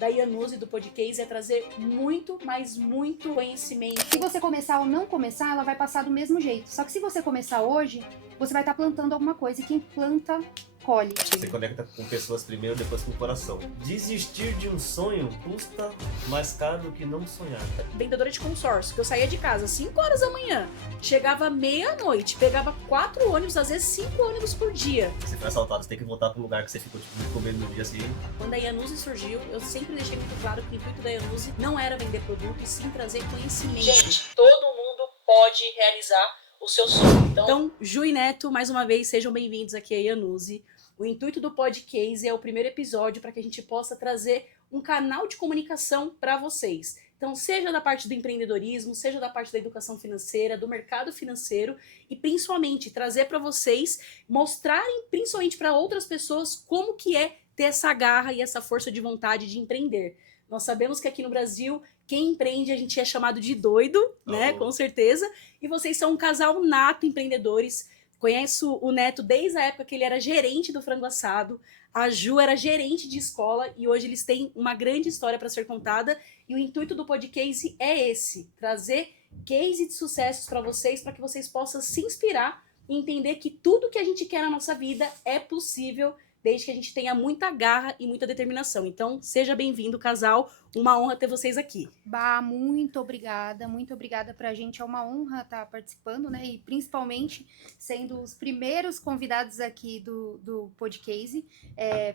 da Iannuzzi, do Podcase, é trazer muito, mas muito conhecimento. Se você começar ou não começar, ela vai passar do mesmo jeito. Só que se você começar hoje, você vai estar plantando alguma coisa. E quem planta, colhe. Você conecta com pessoas primeiro, depois com o coração. Desistir de um sonho custa mais caro do que não sonhar. Vendedora de consórcio, que eu saía de casa às 5 horas da manhã, chegava meia-noite, pegava 4 ônibus, às vezes 5 ônibus por dia. Você foi assaltado, você tem que voltar pro lugar que você ficou tipo, com medo no dia assim. Quando a Iannuzzi surgiu, eu sempre deixei muito claro que o intuito da Iannuzzi não era vender produto, e sim trazer conhecimento. Gente, todo mundo pode realizar o seu sonho. Então, Ju e Neto, mais uma vez, sejam bem-vindos aqui a Iannuzzi. O intuito do Podcase é o primeiro episódio para que a gente possa trazer um canal de comunicação para vocês. Então, seja da parte do empreendedorismo, seja da parte da educação financeira, do mercado financeiro e principalmente trazer para vocês, mostrarem principalmente para outras pessoas como que é ter essa garra e essa força de vontade de empreender. Nós sabemos que aqui no Brasil, quem empreende a gente é chamado de doido, né? Com certeza. E vocês são um casal nato empreendedores. Conheço o Neto desde a época que ele era gerente do Frango Assado. A Ju era gerente de escola e hoje eles têm uma grande história para ser contada. E o intuito do Podcase é esse, trazer case de sucessos para vocês, para que vocês possam se inspirar e entender que tudo que a gente quer na nossa vida é possível, desde que a gente tenha muita garra e muita determinação. Então, seja bem-vindo, casal. Uma honra ter vocês aqui. Bah, muito obrigada. Muito obrigada pra gente. É uma honra estar participando, né? E principalmente sendo os primeiros convidados aqui do Podcase.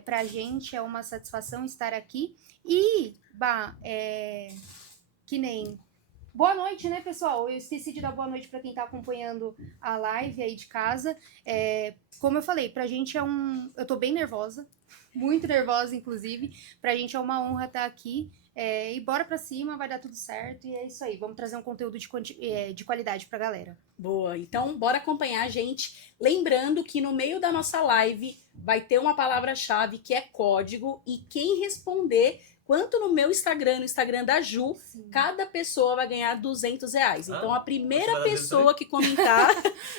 Pra gente é uma satisfação estar aqui. E, bah, que nem... Boa noite, né, pessoal? Eu esqueci de dar boa noite para quem tá acompanhando a live aí de casa. Como eu falei, pra gente eu tô bem nervosa, muito nervosa, inclusive. Pra gente é uma honra estar aqui. E bora pra cima, vai dar tudo certo. E é isso aí, vamos trazer um conteúdo de qualidade pra galera. Boa, então bora acompanhar a gente. Lembrando que no meio da nossa live vai ter uma palavra-chave que é código. E quem responder... Quanto no meu Instagram, no Instagram da Ju, sim, cada pessoa vai ganhar R$200. Então, a primeira pessoa que comentar...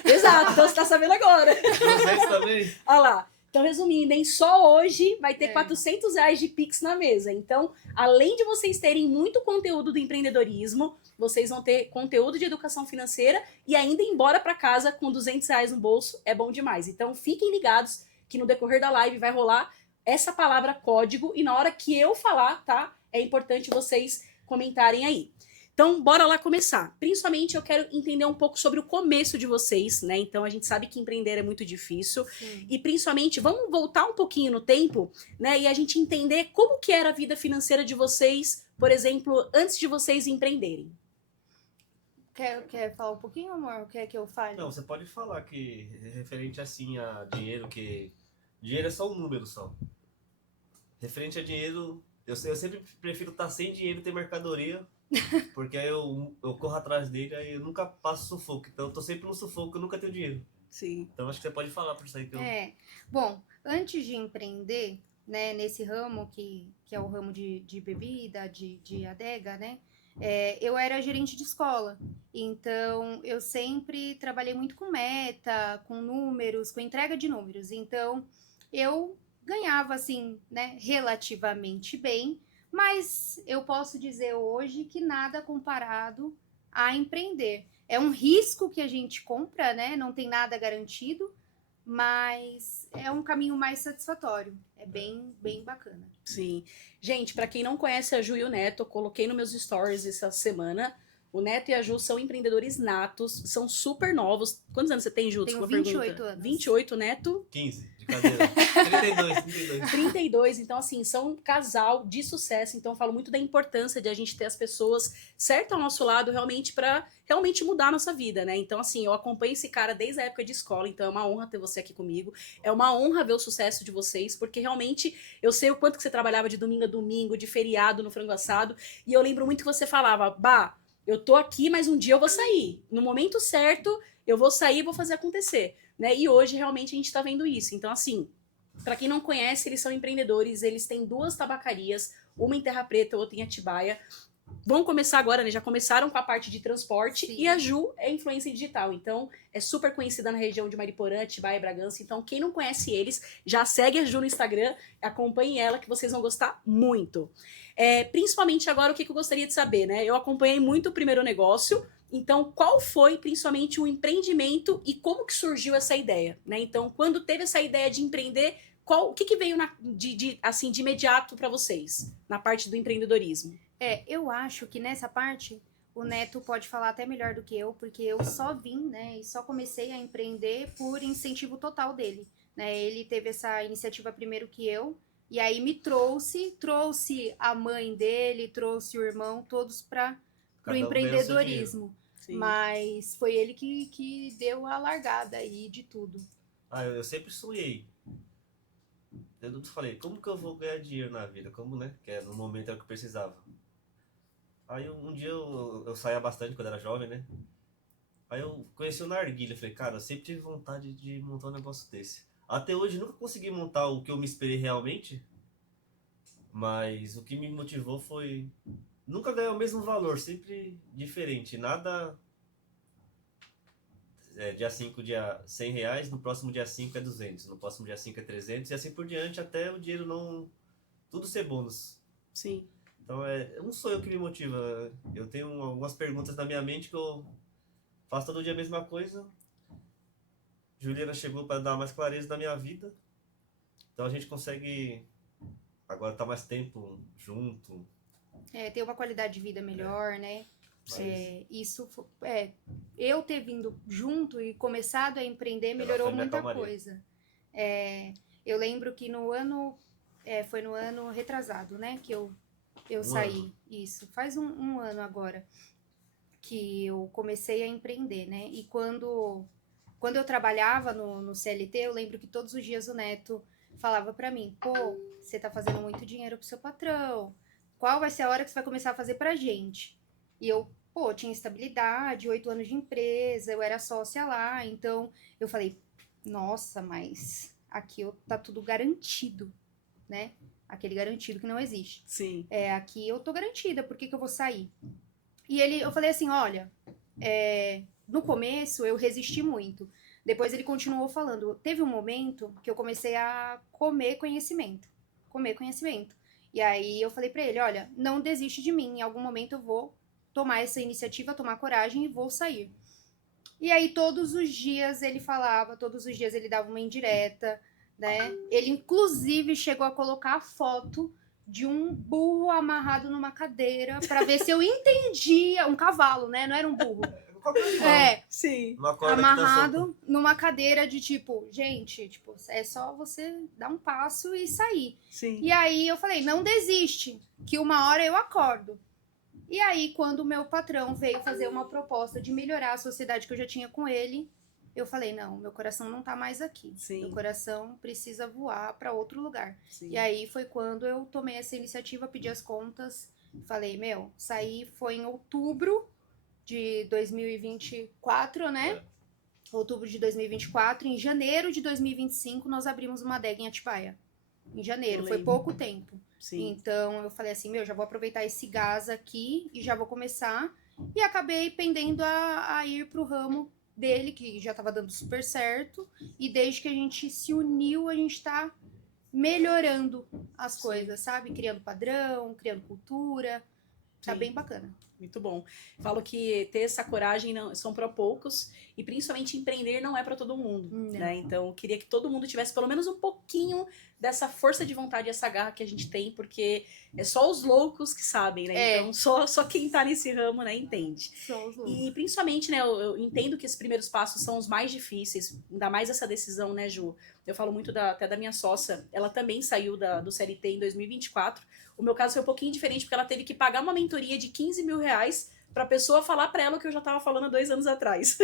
Exato, então você tá sabendo agora. 200 também? Olha lá. Então, resumindo, hein? Só hoje vai ter R$400 de Pix na mesa. Então, além de vocês terem muito conteúdo do empreendedorismo, vocês vão ter conteúdo de educação financeira e ainda ir embora para casa com R$200 no bolso é bom demais. Então, fiquem ligados que no decorrer da live vai rolar essa palavra código, e na hora que eu falar, tá? É importante vocês comentarem aí. Então, bora lá começar. Principalmente, eu quero entender um pouco sobre o começo de vocês, né? Então, a gente sabe que empreender é muito difícil. Sim. E, principalmente, vamos voltar um pouquinho no tempo, né? E a gente entender como que era a vida financeira de vocês, por exemplo, antes de vocês empreenderem. Quer falar um pouquinho, amor? Quer que eu fale? Não, você pode falar que, referente assim a dinheiro, que dinheiro é só um número só. Referente a dinheiro, eu sempre prefiro estar sem dinheiro e ter mercadoria, porque aí eu corro atrás dele, aí eu nunca passo sufoco. Então eu tô sempre no sufoco, eu nunca tenho dinheiro. Sim. Então acho que você pode falar por isso aí. Bom, antes de empreender, né, nesse ramo que é o ramo de bebida, de adega, né, eu era gerente de escola. Então eu sempre trabalhei muito com meta, com números, com entrega de números. Então eu ganhava, assim, né, relativamente bem, mas eu posso dizer hoje que nada comparado a empreender. É um risco que a gente compra, né, não tem nada garantido, mas é um caminho mais satisfatório. É bem bacana. Sim. Gente, para quem não conhece a Ju e o Neto, eu coloquei nos meus stories essa semana. O Neto e a Ju são empreendedores natos, são super novos. Quantos anos você tem, Ju? Tenho 28 anos. 28, Neto? 15, de cadeira. 32. 32, então assim, são um casal de sucesso. Então eu falo muito da importância de a gente ter as pessoas certas ao nosso lado realmente para realmente mudar a nossa vida, né? Então assim, eu acompanho esse cara desde a época de escola, então é uma honra ter você aqui comigo. É uma honra ver o sucesso de vocês, porque realmente eu sei o quanto que você trabalhava de domingo a domingo, de feriado no Frango Assado, e eu lembro muito que você falava, Bah, eu tô aqui, mas um dia eu vou sair. No momento certo, eu vou sair e vou fazer acontecer, né? E hoje, realmente, a gente tá vendo isso. Então, assim, para quem não conhece, eles são empreendedores, eles têm 2 tabacarias, uma em Terra Preta, outra em Atibaia. vão começar agora, né? Já começaram com a parte de transporte. Sim. E a Ju é influência digital. Então, é super conhecida na região de Mariporã, Atibaia, Bragança. Então, quem não conhece eles, já segue a Ju no Instagram, acompanhe ela, que vocês vão gostar muito. Principalmente agora, o que eu gostaria de saber, né? Eu acompanhei muito o primeiro negócio. Então, qual foi, principalmente, o empreendimento e como que surgiu essa ideia, né? Então, quando teve essa ideia de empreender, o que veio assim, de imediato para vocês, na parte do empreendedorismo? Eu acho que nessa parte o Neto pode falar até melhor do que eu, porque eu só vim, né, e só comecei a empreender por incentivo total dele, né? Ele teve essa iniciativa primeiro que eu, e aí me trouxe a mãe dele, trouxe o irmão, todos para o empreendedorismo. Mas foi ele que deu a largada aí de tudo. Eu sempre sonhei. Eu falei, como que eu vou ganhar dinheiro na vida? Como, né? Que no momento era o que eu precisava. Aí um dia eu saía bastante quando era jovem, né? Aí eu conheci o narguilha, falei, cara, eu sempre tive vontade de montar um negócio desse. Até hoje nunca consegui montar o que eu me esperei realmente, mas o que me motivou foi nunca ganhar o mesmo valor, sempre diferente. Nada, dia 5, dia R$100, no próximo dia 5 é 200, no próximo dia 5 é 300 e assim por diante até o dinheiro não... tudo ser bônus. Sim. Então é um sonho que me motiva. Eu tenho algumas perguntas na minha mente que eu faço todo dia a mesma coisa. Juliana chegou para dar mais clareza na minha vida. Então a gente consegue agora estar mais tempo junto. Ter uma qualidade de vida melhor, né? Eu ter vindo junto e começado a empreender melhorou muita coisa. Eu lembro que foi no ano retrasado, né? Que eu saí. Isso, faz um ano agora que eu comecei a empreender, né? E quando eu trabalhava no CLT, eu lembro que todos os dias o Neto falava pra mim, pô, você tá fazendo muito dinheiro pro seu patrão, qual vai ser a hora que você vai começar a fazer pra gente? E eu, tinha estabilidade, 8 anos de empresa, eu era sócia lá, então eu falei, nossa, mas aqui tá tudo garantido, né? Aquele garantido que não existe. Sim. Aqui eu tô garantida, por que eu vou sair? E eu falei assim, olha, no começo eu resisti muito. Depois ele continuou falando, teve um momento que eu comecei a comer conhecimento. E aí eu falei pra ele, olha, não desiste de mim, em algum momento eu vou tomar essa iniciativa, tomar coragem e vou sair. E aí todos os dias ele falava, todos os dias ele dava uma indireta, né? Ele inclusive chegou a colocar a foto de um burro amarrado numa cadeira pra ver se eu entendia, um cavalo, né? Não era um burro. Sim. Amarrado numa cadeira de gente, é só você dar um passo e sair. Sim. E aí eu falei, não desiste, que uma hora eu acordo. E aí, quando o meu patrão veio fazer uma proposta de melhorar a sociedade que eu já tinha com ele, eu falei, não, meu coração não tá mais aqui. Sim. Meu coração precisa voar para outro lugar. Sim. E aí foi quando eu tomei essa iniciativa, pedi as contas, falei, saí foi em outubro de 2024, né? Outubro de 2024. Em janeiro de 2025, nós abrimos uma adega em Atibaia. Em janeiro, foi pouco tempo. Sim. Então, eu falei assim, já vou aproveitar esse gás aqui e já vou começar. E acabei pendendo a ir pro ramo dele, que já tava dando super certo. E desde que a gente se uniu, a gente tá melhorando as coisas, sabe? Criando padrão, criando cultura. Tá bem bacana. Muito bom. Falo que ter essa coragem são para poucos e principalmente empreender não é para todo mundo, né? Então, eu queria que todo mundo tivesse pelo menos um pouquinho dessa força de vontade, essa garra que a gente tem, porque é só os loucos que sabem, né? Então, só quem tá nesse ramo, né, entende. Só os loucos. E principalmente, né, eu entendo que esses primeiros passos são os mais difíceis, ainda mais essa decisão, né, Ju? Eu falo muito até da minha sócia, ela também saiu do CLT em 2024. O meu caso foi um pouquinho diferente, porque ela teve que pagar uma mentoria de R$15 mil pra pessoa falar pra ela o que eu já tava falando há 2 anos atrás.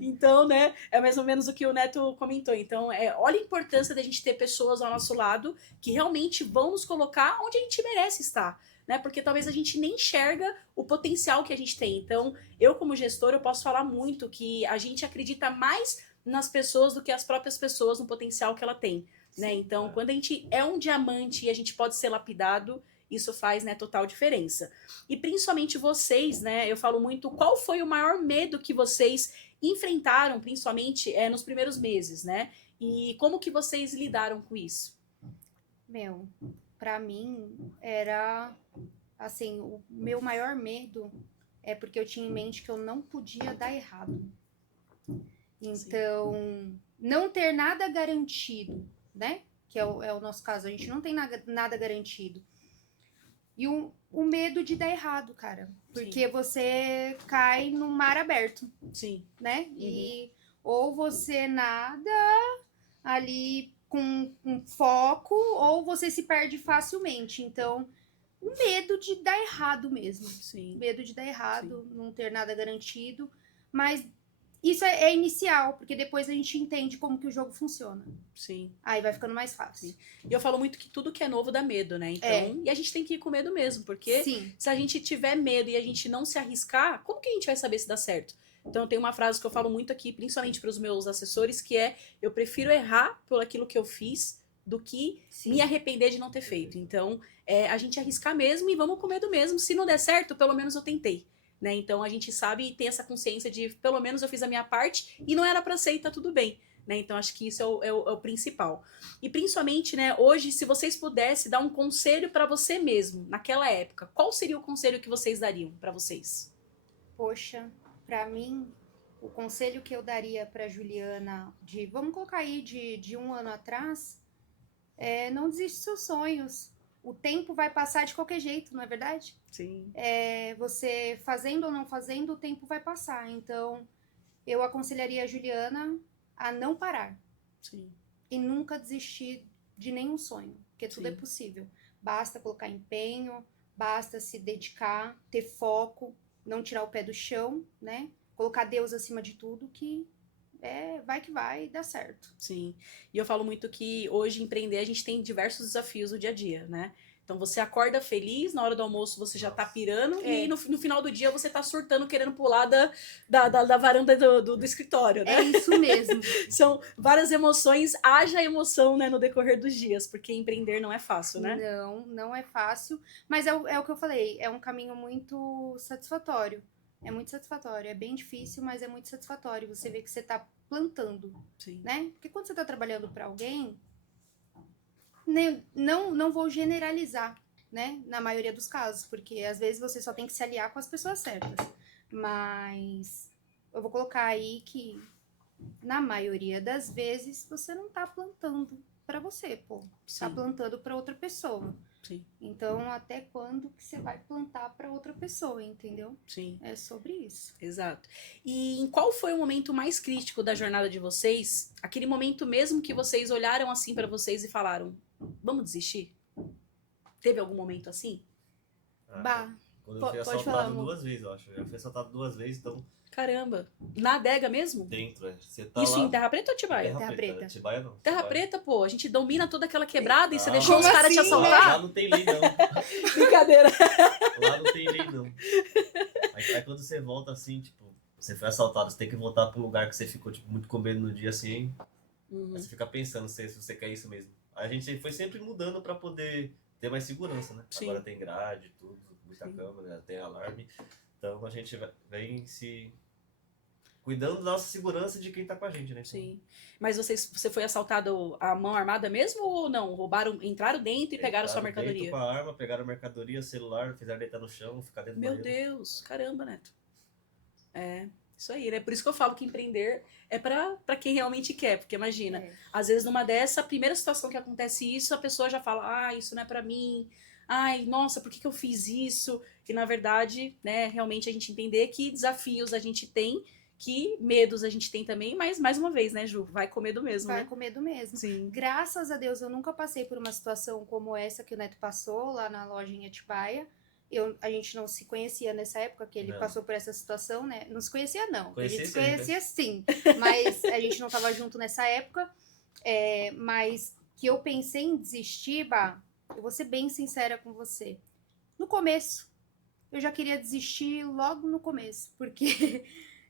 Então, né, é mais ou menos o que o Neto comentou. Então, olha a importância da gente ter pessoas ao nosso lado que realmente vão nos colocar onde a gente merece estar, né? Porque talvez a gente nem enxerga o potencial que a gente tem. Então, eu como gestora, eu posso falar muito que a gente acredita mais nas pessoas do que as próprias pessoas no potencial que ela tem, né? Então, quando a gente é um diamante e a gente pode ser lapidado, isso faz, né, total diferença. E principalmente vocês, né, eu falo muito, qual foi o maior medo que vocês enfrentaram, principalmente nos primeiros meses, né? E como que vocês lidaram com isso? Meu, pra mim era assim, o meu maior medo é porque eu tinha em mente que eu não podia dar errado. Então, não ter nada garantido, né? Que é o nosso caso, a gente não tem nada garantido. E o medo de dar errado, cara. Porque você cai no mar aberto. Sim. Né? E ou você nada ali com foco, ou você se perde facilmente. Então, o medo de dar errado mesmo. Sim. Medo de dar errado, não ter nada garantido. Mas isso é inicial, porque depois a gente entende como que o jogo funciona. Sim. Aí vai ficando mais fácil. Sim. E eu falo muito que tudo que é novo dá medo, né? Então, e a gente tem que ir com medo mesmo, porque se a gente tiver medo e a gente não se arriscar, como que a gente vai saber se dá certo? Então, tem uma frase que eu falo muito aqui, principalmente para os meus assessores, que é: eu prefiro errar por aquilo que eu fiz do que me arrepender de não ter feito. Então, a gente arriscar mesmo e vamos com medo mesmo. Se não der certo, pelo menos eu tentei. Né? Então, a gente sabe e tem essa consciência de, pelo menos eu fiz a minha parte e não era para ser e tá tudo bem. Né? Então, acho que isso é o principal. E principalmente, né, hoje, se vocês pudessem dar um conselho para você mesmo, naquela época, qual seria o conselho que vocês dariam para vocês? Poxa, para mim, o conselho que eu daria para Juliana, vamos colocar aí, de 1 ano atrás, é não desiste dos seus sonhos. O tempo vai passar de qualquer jeito, não é verdade? Sim. Você fazendo ou não fazendo, o tempo vai passar. Então, eu aconselharia a Juliana a não parar. Sim. E nunca desistir de nenhum sonho, porque tudo é possível. Basta colocar empenho, basta se dedicar, ter foco, não tirar o pé do chão, né? Colocar Deus acima de tudo, que vai que vai, dá certo. Sim. E eu falo muito que hoje empreender a gente tem diversos desafios no dia a dia, né? Então você acorda feliz, na hora do almoço você já tá pirando e no final do dia você tá surtando, querendo pular da varanda do escritório, né? É isso mesmo. São várias emoções, haja emoção, né, no decorrer dos dias, porque empreender não é fácil, né? Não é fácil, mas é o que eu falei, é um caminho muito satisfatório. É muito satisfatório, é bem difícil, mas é muito satisfatório. Você vê que você tá plantando, né? Porque quando você tá trabalhando para alguém, não vou generalizar, né? Na maioria dos casos, porque às vezes você só tem que se aliar com as pessoas certas. Mas eu vou colocar aí que na maioria das vezes você não tá plantando para você, pô. Tá plantando para outra pessoa. Sim. Então, até quando que você vai plantar para outra pessoa, entendeu? Sim. É sobre isso. Exato. E em qual foi o momento mais crítico da jornada de vocês? Aquele momento mesmo que vocês olharam assim para vocês e falaram: vamos desistir? Teve algum momento assim? Quando eu fui assaltado 2 vezes, eu acho. Eu fui assaltado 2 vezes, então... Caramba. Na adega mesmo? Dentro, Você tá isso lá... em Terra Preta ou Atibaia? Terra Preta. Atibaia não. Terra Preta, pô. A gente domina toda aquela quebrada e você deixou os caras te assaltar? Lá não tem lei, não. Brincadeira. Lá não tem lei, não. Aí quando você volta assim, tipo... Você foi assaltado, você tem que voltar pro lugar que você ficou tipo, muito com medo no dia, assim. Aí você fica pensando se você quer isso mesmo. A gente foi sempre mudando pra poder ter mais segurança, né? Sim. Agora tem grade, tudo, muita câmera, tem alarme. Então a gente vem se... cuidando da nossa segurança de quem tá com a gente, né? Sim. Mas você foi assaltado à mão armada mesmo ou não? Entraram dentro e pegaram sua mercadoria? Dentro com a arma, pegaram a mercadoria, celular, fizeram deitar no chão, ficar dentro do banheiro. Meu Deus, caramba, Neto. Isso aí, né? Por isso que eu falo que empreender é pra quem realmente quer. Porque imagina, às vezes numa dessa, a primeira situação que acontece isso, a pessoa já fala: isso não é pra mim. Ai, nossa, por que eu fiz isso? E na verdade, né, realmente a gente entender que desafios a gente tem, que medos a gente tem também, mas mais uma vez, né, Ju? Vai com medo mesmo, né? Vai com medo mesmo. Sim. Graças a Deus eu nunca passei por uma situação como essa que o Neto passou lá na loja em Atibaia. A gente não se conhecia nessa época que ele passou por essa situação, né? Não se conhecia, não. A gente se conhecia sim, mas a gente não tava junto nessa época. Mas que eu pensei em desistir, eu vou ser bem sincera com você. No começo, eu já queria desistir logo no começo, porque...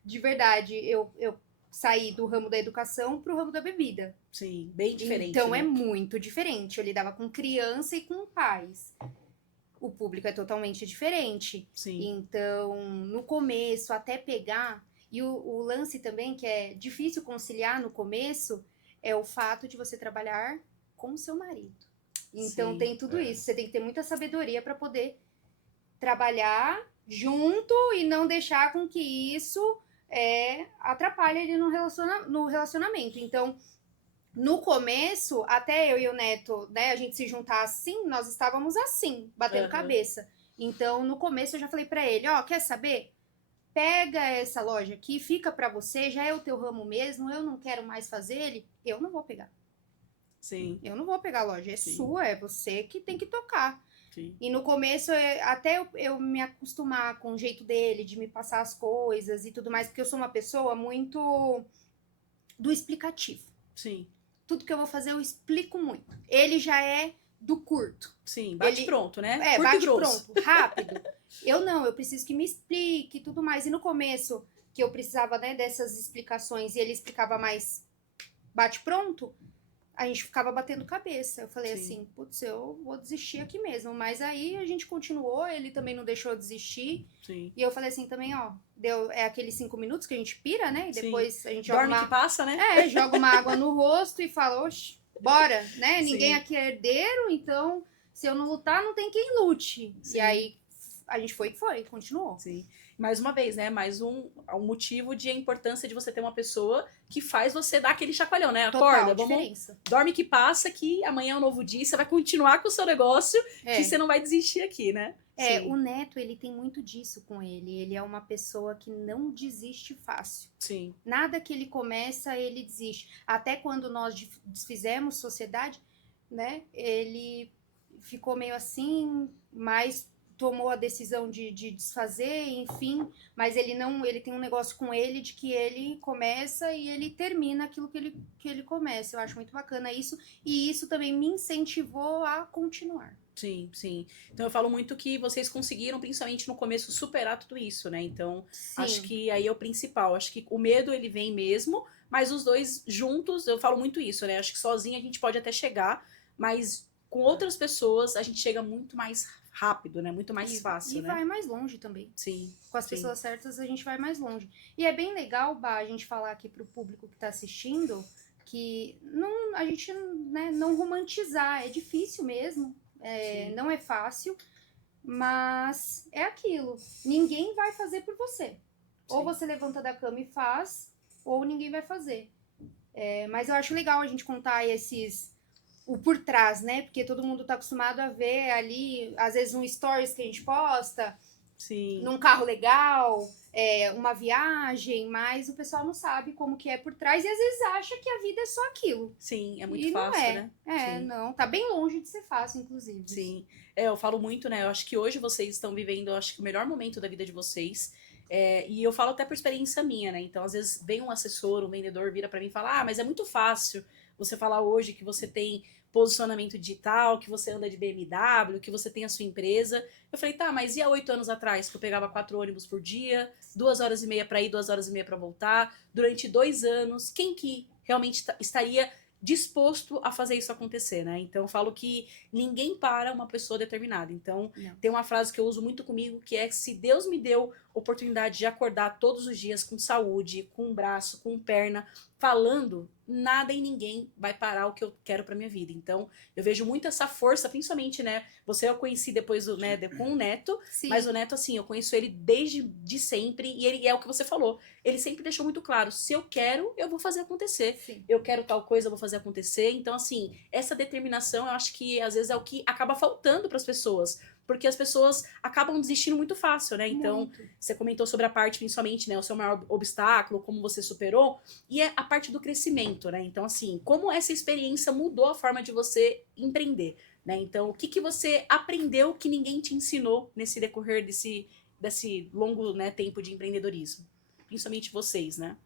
De verdade, eu saí do ramo da educação pro ramo da bebida. Sim, bem diferente. Então né? É muito diferente. Eu lidava com criança e com pais. o público é totalmente diferente. Sim. Então, no começo, até pegar... E o lance também, que é difícil conciliar no começo, é o fato de você trabalhar com o seu marido. Então, Sim. tem tudo isso. Você tem que ter muita sabedoria para poder trabalhar junto e não deixar com que isso atrapalhe ele no relacionamento. Então, no começo, até eu e o Neto, né, a gente se juntar assim, nós estávamos assim, batendo cabeça. Então, no começo, eu já falei pra ele, ó, quer saber? Pega essa loja aqui, fica pra você, já é o teu ramo mesmo, eu não quero mais fazer ele, eu não vou pegar. Sim. Eu não vou pegar a loja, é Sim. sua, é você que tem que tocar. Sim. E no começo, até eu me acostumar com o jeito dele, de me passar as coisas e tudo mais, porque eu sou uma pessoa muito do explicativo. Sim. Tudo que eu vou fazer, eu explico muito. Ele já é do curto. Sim, bate pronto, né? Curto bate e grosso. pronto, rápido. Eu preciso que me explique e tudo mais. E no começo, que eu precisava, né, dessas explicações, e ele explicava mais bate pronto, a gente ficava batendo cabeça. Eu falei assim, putz, eu vou desistir aqui mesmo. Mas aí a gente continuou, ele também não deixou eu desistir. Sim. E eu falei assim também, ó, é aqueles 5 minutos que a gente pira, né? E depois a gente dorme que passa, né? joga uma água no rosto e fala, oxe, bora, né? Sim. Ninguém aqui é herdeiro, então se eu não lutar, não tem quem lute. Sim. E aí a gente continuou. Sim. Mais uma vez, né? Mais um motivo de a importância de você ter uma pessoa que faz você dar aquele chacoalhão, né? Acorda, diferença. Dorme que passa, que amanhã é um novo dia, você vai continuar com o seu negócio, que você não vai desistir aqui, né? O Neto, ele tem muito disso com ele. Ele é uma pessoa que não desiste fácil. Sim. Nada que ele começa, ele desiste. Até quando nós desfizemos sociedade, né? Ele ficou meio assim, mas tomou a decisão de desfazer, enfim, mas ele tem um negócio com ele de que ele começa e ele termina aquilo que ele começa. Eu acho muito bacana isso, e isso também me incentivou a continuar. Sim, sim. Então eu falo muito que vocês conseguiram, principalmente no começo, superar tudo isso, né? Então, acho que aí é o principal. Acho que o medo, ele vem mesmo, mas os dois juntos, eu falo muito isso, né? Acho que sozinho a gente pode até chegar, mas com outras pessoas a gente chega muito mais rápido, né? Muito mais fácil, né? E vai mais longe também. Sim. Com as pessoas certas a gente vai mais longe. E é bem legal, Bá, a gente falar aqui pro público que tá assistindo que a gente, né, não romantizar. É difícil mesmo, não é fácil, mas é aquilo. Ninguém vai fazer por você. Sim. Ou você levanta da cama e faz, ou ninguém vai fazer. Mas eu acho legal a gente contar o por trás, né? Porque todo mundo tá acostumado a ver ali, às vezes, um stories que a gente posta, sim, num carro legal, uma viagem, mas o pessoal não sabe como que é por trás e às vezes acha que a vida é só aquilo. Sim, é muito fácil, né? Não, tá bem longe de ser fácil, inclusive. Sim, eu falo muito, né? Eu acho que hoje vocês estão vivendo, eu acho que o melhor momento da vida de vocês. E eu falo até por experiência minha, né? Então, às vezes, vem um assessor, um vendedor, vira pra mim e fala, mas é muito fácil você falar hoje que você tem posicionamento digital, que você anda de BMW, que você tem a sua empresa. Eu falei, tá, mas e há 8 anos atrás, que eu pegava 4 ônibus por dia, 2h30 pra ir, 2h30 pra voltar, durante 2 anos, quem que realmente estaria disposto a fazer isso acontecer, né? Então eu falo que ninguém para uma pessoa determinada. Então tem uma frase que eu uso muito comigo, que é: se Deus me deu oportunidade de acordar todos os dias com saúde, com um braço, com perna, falando, nada e ninguém vai parar o que eu quero pra minha vida. Então eu vejo muito essa força, principalmente, né? Você eu conheci depois com o Neto, sim, mas o Neto, assim, eu conheço ele desde sempre, e ele é o que você falou. Ele sempre deixou muito claro, se eu quero, eu vou fazer acontecer. Sim. Eu quero tal coisa, eu vou fazer acontecer. Então, assim, essa determinação, eu acho que às vezes é o que acaba faltando pras pessoas. Porque as pessoas acabam desistindo muito fácil, né? Então, você comentou sobre a parte, principalmente, né? O seu maior obstáculo, como você superou. E é a parte do crescimento, né? Então, assim, como essa experiência mudou a forma de você empreender, né? Então, o que você aprendeu que ninguém te ensinou nesse decorrer desse longo, né, tempo de empreendedorismo? Principalmente vocês, né?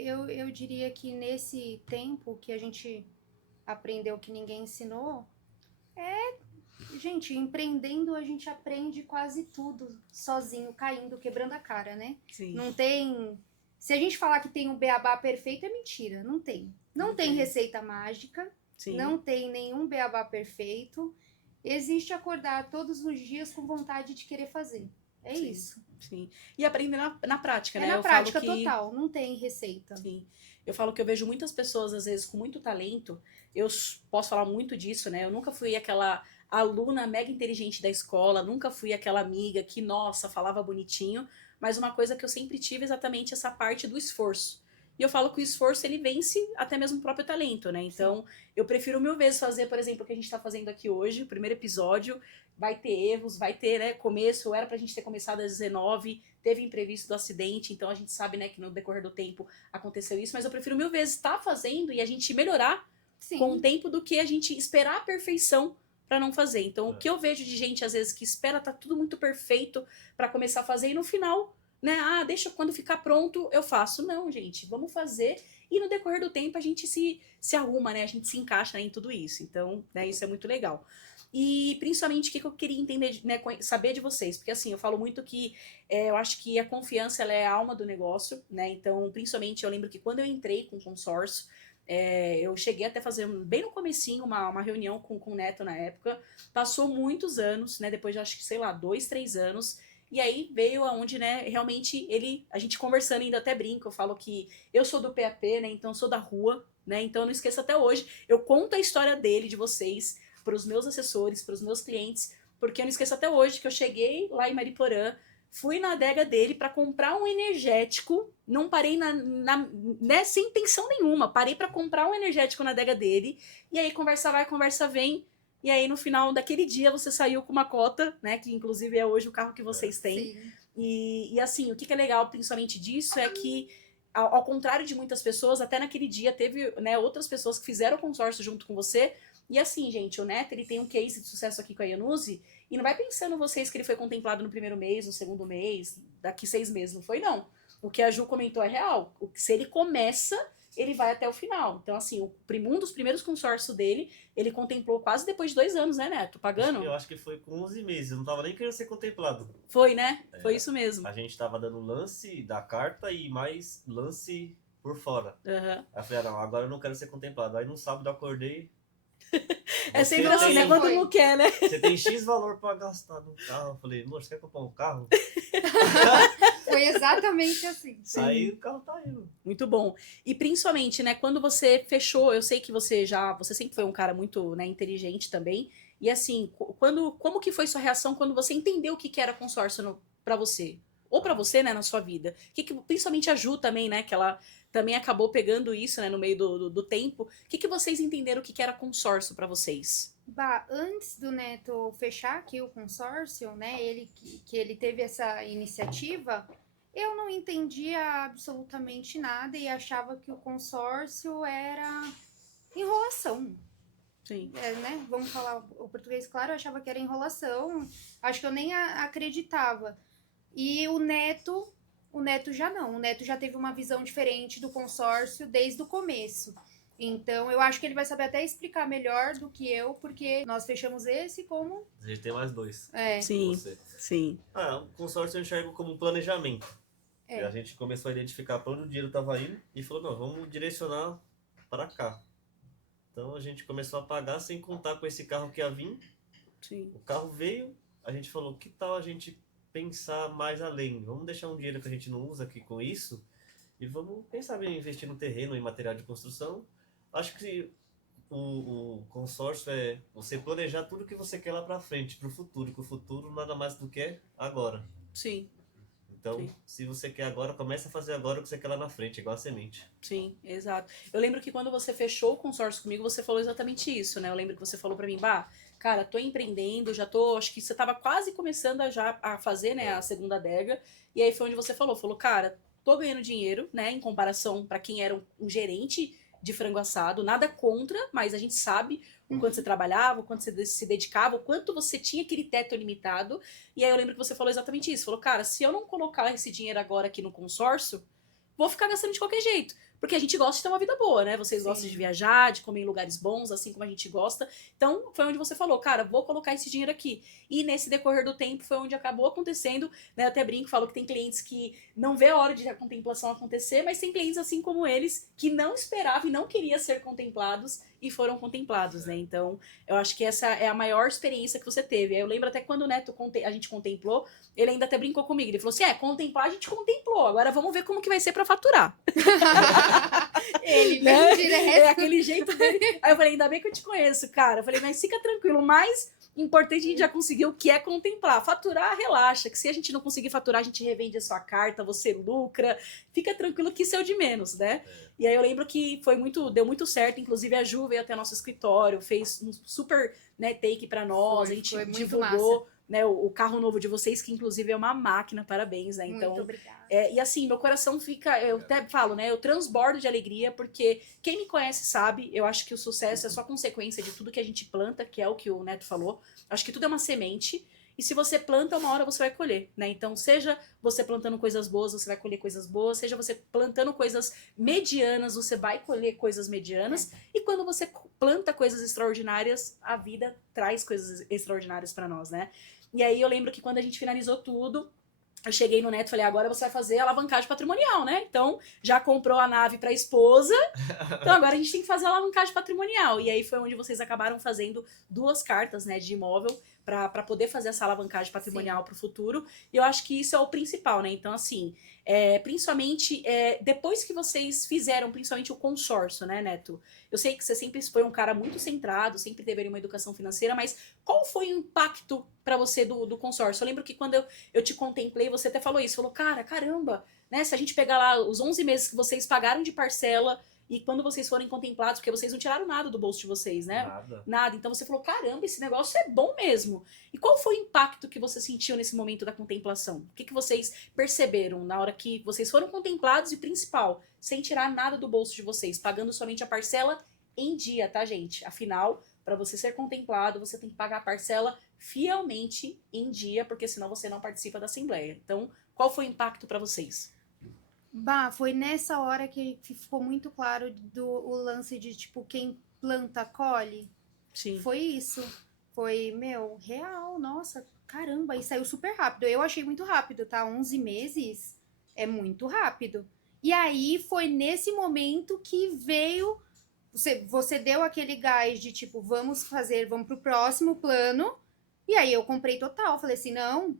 Eu diria que nesse tempo que a gente aprendeu que ninguém ensinou, gente, empreendendo a gente aprende quase tudo sozinho, caindo, quebrando a cara, né? Sim. Não tem... Se a gente falar que tem um beabá perfeito, é mentira. Não tem. Não tem receita mágica. Sim. Não tem nenhum beabá perfeito. existe acordar todos os dias com vontade de querer fazer. É Sim, isso. Sim. E aprender na prática, né? É na Eu prática falo que, total, não tem receita. sim, eu falo que eu vejo muitas pessoas, às vezes, com muito talento. Eu posso falar muito disso, né? Eu nunca fui aquela aluna mega inteligente da escola, nunca fui aquela amiga que, nossa, falava bonitinho, mas uma coisa que eu sempre tive é exatamente essa parte do esforço. E eu falo que o esforço, ele vence até mesmo o próprio talento, né? Então, eu prefiro mil vezes fazer, por exemplo, o que a gente tá fazendo aqui hoje, o primeiro episódio. Vai ter erros, vai ter, né, começo, era pra gente ter começado às 19, teve imprevisto do acidente, então a gente sabe, né, que no decorrer do tempo aconteceu isso, mas eu prefiro mil vezes estar fazendo e a gente melhorar com o Sim. tempo do que a gente esperar a perfeição pra não fazer. Então, o que eu vejo de gente, às vezes, que espera tá tudo muito perfeito pra começar a fazer e no final, né, deixa quando ficar pronto eu faço. Não, gente, vamos fazer e no decorrer do tempo a gente se arruma, né, a gente se encaixa, né, em tudo isso. Então, né, isso é muito legal. E principalmente o que eu queria entender, né, saber de vocês, porque assim, eu falo muito que eu acho que a confiança ela é a alma do negócio, né? Então, principalmente eu lembro que quando eu entrei com o consórcio, eu cheguei até fazer bem no comecinho uma reunião com o Neto na época, passou muitos anos, né? Depois de acho que, sei lá, 2, 3 anos. E aí veio aonde, né, realmente a gente conversando, ainda até brinco, eu falo que eu sou do PAP, né, então eu sou da rua, né, então eu não esqueço até hoje, eu conto a história dele, de vocês, para os meus assessores, para os meus clientes, porque eu não esqueço até hoje que eu cheguei lá em Mariporã, fui na adega dele para comprar um energético, não parei né, sem intenção nenhuma, parei para comprar um energético na adega dele, e aí conversa vai, conversa vem, e aí no final daquele dia você saiu com uma cota, né, que inclusive é hoje o carro que vocês têm, Sim. e assim, o que é legal principalmente disso é que ao contrário de muitas pessoas, até naquele dia teve, né, outras pessoas que fizeram o consórcio junto com você. E assim, gente, o Neto, ele tem um case de sucesso aqui com a Yanuse, e não vai pensando vocês que ele foi contemplado no primeiro mês, no segundo mês, daqui 6 meses, não foi não. O que a Ju comentou é real. Se ele começa, ele vai até o final. Então, assim, um dos primeiros consórcios dele, ele contemplou quase depois de 2 anos, né, Neto? Pagando? Eu acho que foi com 11 meses, eu não tava nem querendo ser contemplado. Foi, né? Foi isso mesmo. A gente tava dando lance da carta e mais lance por fora. Uhum. Aí eu falei, não, agora eu não quero ser contemplado. Aí no sábado eu acordei. É sempre assim, né? Quando não quer, né? Você tem X valor pra gastar no carro. Eu falei, moço, você quer comprar um carro? Foi exatamente assim. Sim. Aí o carro tá indo. Muito bom. E principalmente, né, quando você fechou, eu sei que você sempre foi um cara muito, né, inteligente também. E assim, como que foi sua reação quando você entendeu o que era consórcio pra você? Ou pra você, né, na sua vida? Principalmente a Ju também, né, que ela também acabou pegando isso, né, no meio do tempo. O que vocês entenderam o que era consórcio pra vocês? Bah, antes do Neto fechar aqui o consórcio, né, que ele teve essa iniciativa, eu não entendia absolutamente nada e achava que o consórcio era enrolação. Sim. Né? Vamos falar o português claro, eu achava que era enrolação, acho que eu nem acreditava. E o Neto já não, o Neto já teve uma visão diferente do consórcio desde o começo. Então, eu acho que ele vai saber até explicar melhor do que eu, porque nós fechamos esse como... A gente tem mais 2. Sim, sim. O consórcio eu enxergo como um planejamento. E a gente começou a identificar para onde o dinheiro estava indo e falou, não, vamos direcionar para cá. Então, a gente começou a pagar sem contar com esse carro que ia vir. Sim. O carro veio, a gente falou, que tal a gente pensar mais além? Vamos deixar um dinheiro que a gente não usa aqui com isso e vamos pensar em investir no terreno, em material de construção. Acho que o consórcio é você planejar tudo que você quer lá pra frente, pro futuro, que o futuro nada mais do que é agora. Sim. Então, Sim. Se você quer agora, começa a fazer agora o que você quer lá na frente, igual a semente. Sim, exato. Eu lembro que quando você fechou o consórcio comigo, você falou exatamente isso, né? Eu lembro que você falou pra mim, cara, tô empreendendo, acho que você tava quase começando a fazer, né, a segunda adega, e aí foi onde você falou, cara, tô ganhando dinheiro, né, em comparação pra quem era um gerente de frango assado, nada contra, mas a gente sabe o quanto você trabalhava, o quanto você se dedicava, o quanto você tinha aquele teto limitado. E aí eu lembro que você falou exatamente isso. Falou, cara, se eu não colocar esse dinheiro agora aqui no consórcio, vou ficar gastando de qualquer jeito. porque a gente gosta de ter uma vida boa, né? Vocês Sim. gostam de viajar, de comer em lugares bons, assim como a gente gosta. Então, foi onde você falou, cara, vou colocar esse dinheiro aqui. E nesse decorrer do tempo foi onde acabou acontecendo, né? Eu até brinco, falo que tem clientes que não vê a hora de a contemplação acontecer, mas tem clientes assim como eles que não esperavam e não queriam ser contemplados e foram contemplados, né? Então, eu acho que essa é a maior experiência que você teve. Eu lembro até quando o Neto a gente contemplou, ele ainda até brincou comigo. Ele falou assim: contemplar a gente contemplou, agora vamos ver como que vai ser pra faturar. Ele Né? bem direto. É aquele jeito dele. Aí eu falei, ainda bem que eu te conheço, cara. Eu falei, mas fica tranquilo, o mais importante a gente já conseguiu, o que é contemplar. Faturar, relaxa, que se a gente não conseguir faturar, a gente revende a sua carta, você lucra. Fica tranquilo que isso é o de menos, né? E aí eu lembro que deu muito certo, inclusive a Ju veio até nosso escritório, fez um super, né, take pra nós, a gente Foi muito divulgou, massa. né, o carro novo de vocês, que inclusive é uma máquina, parabéns, né? Então, Muito obrigada. e assim, meu coração fica, eu até falo, né, eu transbordo de alegria, porque quem me conhece sabe, eu acho que o sucesso é só consequência de tudo que a gente planta, que é o que o Neto falou. Acho que tudo é uma semente, e se você planta, uma hora você vai colher, né? Então, seja você plantando coisas boas, você vai colher coisas boas, seja você plantando coisas medianas, você vai colher coisas medianas, e quando você planta coisas extraordinárias, a vida traz coisas extraordinárias pra nós, né? E aí eu lembro que quando a gente finalizou tudo, eu cheguei no Neto e falei, agora você vai fazer a alavancagem patrimonial, né? Então, já comprou a nave pra esposa, então agora a gente tem que fazer a alavancagem patrimonial. E aí foi onde vocês acabaram fazendo 2 cartas, né, de imóvel para poder fazer essa alavancagem patrimonial para o futuro. E eu acho que isso é o principal, né? Então, assim, principalmente depois que vocês fizeram, principalmente o consórcio, né, Neto? Eu sei que você sempre foi um cara muito centrado, sempre teve ali uma educação financeira, mas qual foi o impacto para você do consórcio? Eu lembro que quando eu te contemplei, você até falou isso, falou, cara, caramba, né? Se a gente pegar lá os 11 meses que vocês pagaram de parcela e quando vocês forem contemplados, porque vocês não tiraram nada do bolso de vocês, né? Nada. Então você falou, caramba, esse negócio é bom mesmo. E qual foi o impacto que você sentiu nesse momento da contemplação? O que vocês perceberam na hora que vocês foram contemplados e, principal, sem tirar nada do bolso de vocês, pagando somente a parcela em dia, tá, gente? Afinal, para você ser contemplado, você tem que pagar a parcela fielmente em dia, porque senão você não participa da assembleia. Então, qual foi o impacto para vocês? Bah, foi nessa hora que ficou muito claro o lance de, tipo, quem planta, colhe. Sim. Foi isso. Foi, real, nossa, caramba, e saiu super rápido. Eu achei muito rápido, tá? 11 meses é muito rápido. E aí foi nesse momento que veio, você deu aquele gás de, tipo, vamos pro próximo plano. E aí eu comprei total, falei assim, não,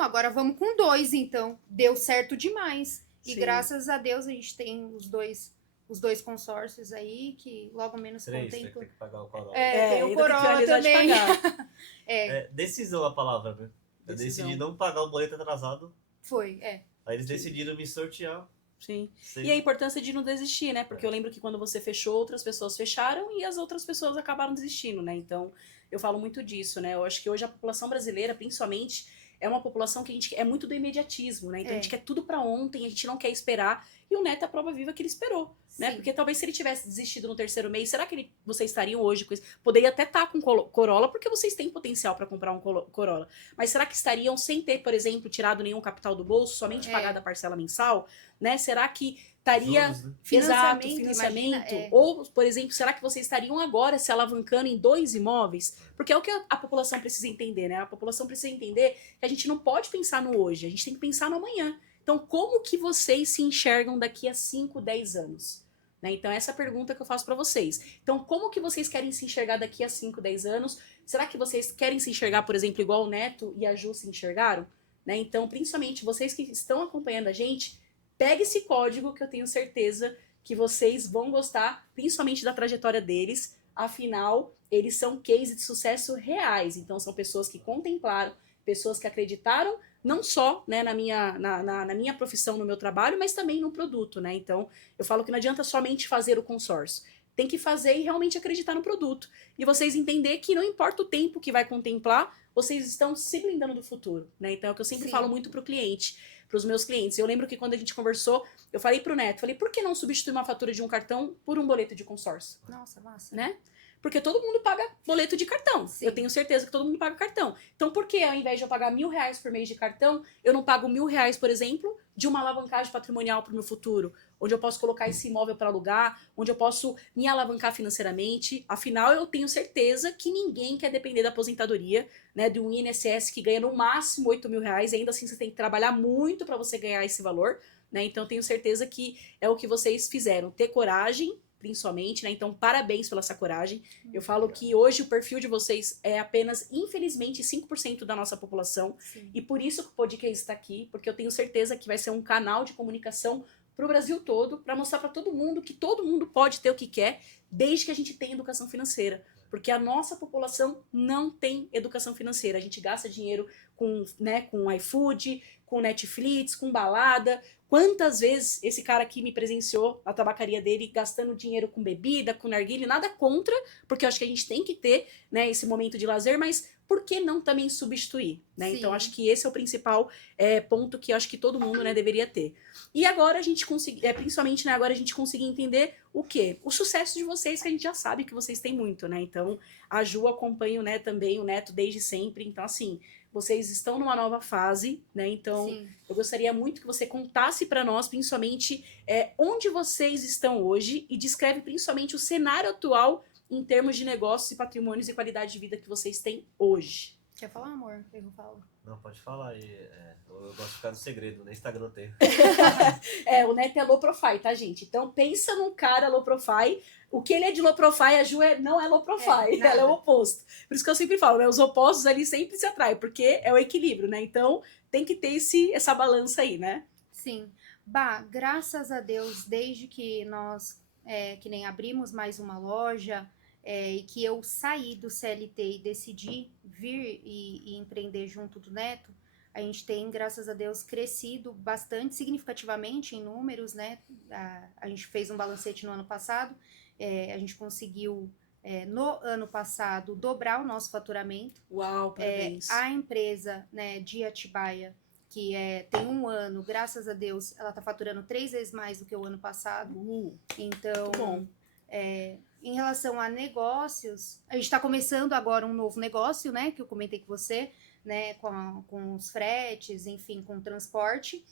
agora vamos com 2, então. Deu certo demais. E Sim. graças a Deus a gente tem os dois consórcios aí, que logo menos 3, contemplam. tem que pagar o Corolla. Tem o ainda tem que Corolla finalizar de também. pagar. Decisão a palavra, né? Eu Decisão. decidi não pagar o boleto atrasado. Foi. Aí eles decidiram me sortear. Sim. E a importância de não desistir, né? Porque eu lembro que quando você fechou, outras pessoas fecharam e as outras pessoas acabaram desistindo, né? Então, eu falo muito disso, né? Eu acho que hoje a população brasileira, principalmente, é uma população que a gente é muito do imediatismo, né? Então a gente quer tudo pra ontem, a gente não quer esperar. E o Neto é a prova viva que ele esperou, né? Sim. Porque talvez se ele tivesse desistido no 3º mês, será que vocês estariam hoje com isso? Poderia até estar com Corolla, porque vocês têm potencial pra comprar um Corolla. Mas será que estariam sem ter, por exemplo, tirado nenhum capital do bolso, somente pagado a parcela mensal, né? Será que estaria... Juros, né? Exato, Financiamento, financiamento. imagina, Ou, por exemplo, será que vocês estariam agora se alavancando em 2 imóveis? Porque é o que a população precisa entender, né? A população precisa entender que a gente não pode pensar no hoje, a gente tem que pensar no amanhã. Então, como que vocês se enxergam daqui a 5, 10 anos? Né? Então, essa é a pergunta que eu faço para vocês. Então, como que vocês querem se enxergar daqui a 5, 10 anos? Será que vocês querem se enxergar, por exemplo, igual o Neto e a Ju se enxergaram? Né? Então, principalmente, vocês que estão acompanhando a gente, pegue esse código que eu tenho certeza que vocês vão gostar, principalmente da trajetória deles. Afinal, eles são cases de sucesso reais. Então, são pessoas que contemplaram, pessoas que acreditaram, não só, né, na minha profissão, no meu trabalho, mas também no produto, né? Então, eu falo que não adianta somente fazer o consórcio. Tem que fazer e realmente acreditar no produto. E vocês entender que não importa o tempo que vai contemplar, vocês estão se blindando do futuro, né? Então, é o que eu sempre falo muito pro cliente, pros meus clientes. Eu lembro que quando a gente conversou, eu falei pro Neto, por que não substituir uma fatura de um cartão por um boleto de consórcio? Nossa, massa. Né? Porque todo mundo paga boleto de cartão. Sim. Eu tenho certeza que todo mundo paga cartão. Então, por que ao invés de eu pagar R$1.000 por mês de cartão, eu não pago R$1.000, por exemplo, de uma alavancagem patrimonial para o meu futuro? Onde eu posso colocar esse imóvel para alugar, onde eu posso me alavancar financeiramente. Afinal, eu tenho certeza que ninguém quer depender da aposentadoria, né, de um INSS que ganha no máximo R$8.000. Ainda assim, você tem que trabalhar muito para você ganhar esse valor, né? Então, tenho certeza que é o que vocês fizeram. Ter coragem, principalmente, né? Então, parabéns pela essa coragem. Eu falo que hoje o perfil de vocês é apenas, infelizmente, 5% da nossa população. Sim. E por isso que o podcast está aqui, porque eu tenho certeza que vai ser um canal de comunicação para o Brasil todo, para mostrar para todo mundo que todo mundo pode ter o que quer, desde que a gente tenha educação financeira. Porque a nossa população não tem educação financeira. A gente gasta dinheiro com, né, com iFood, com Netflix, com balada. Quantas vezes esse cara aqui me presenciou na tabacaria dele gastando dinheiro com bebida, com narguilé, nada contra, porque eu acho que a gente tem que ter, né, esse momento de lazer, mas por que não também substituir, né? Sim. Então acho que esse é o principal ponto que eu acho que todo mundo, né, deveria ter. E agora a gente conseguir, principalmente, né, agora a gente conseguir entender o quê? O sucesso de vocês, que a gente já sabe que vocês têm muito, né? Então a Ju acompanha, né, também o Neto desde sempre, então assim, vocês estão numa nova fase, né? Então, Sim. eu gostaria muito que você contasse para nós, principalmente, onde vocês estão hoje e descreve principalmente o cenário atual em termos de negócios e patrimônios e qualidade de vida que vocês têm hoje. Quer falar, amor? Eu falo. Não, pode falar aí. Eu gosto de ficar no segredo, no Instagram tem. O Neto é low profile, tá, gente? Então, pensa num cara low profile. O que ele é de low profile, a Ju não é low profile, ela é o oposto. Por isso que eu sempre falo, né? Os opostos ali sempre se atraem, porque é o equilíbrio, né? Então, tem que ter essa balança aí, né? Sim. Bah, graças a Deus, desde que nós, que nem abrimos mais uma loja, e que eu saí do CLT e decidi vir e empreender junto do Neto, a gente tem, graças a Deus, crescido bastante significativamente em números, né? A gente fez um balancete no ano passado, a gente conseguiu, no ano passado, dobrar o nosso faturamento. Uau, parabéns. A empresa, né, de Atibaia, que tem um ano, graças a Deus, ela está faturando 3 vezes mais do que o ano passado. Então, muito bom. Em relação a negócios, a gente está começando agora um novo negócio, né, que eu comentei com você, né, com os fretes, enfim, com o transporte.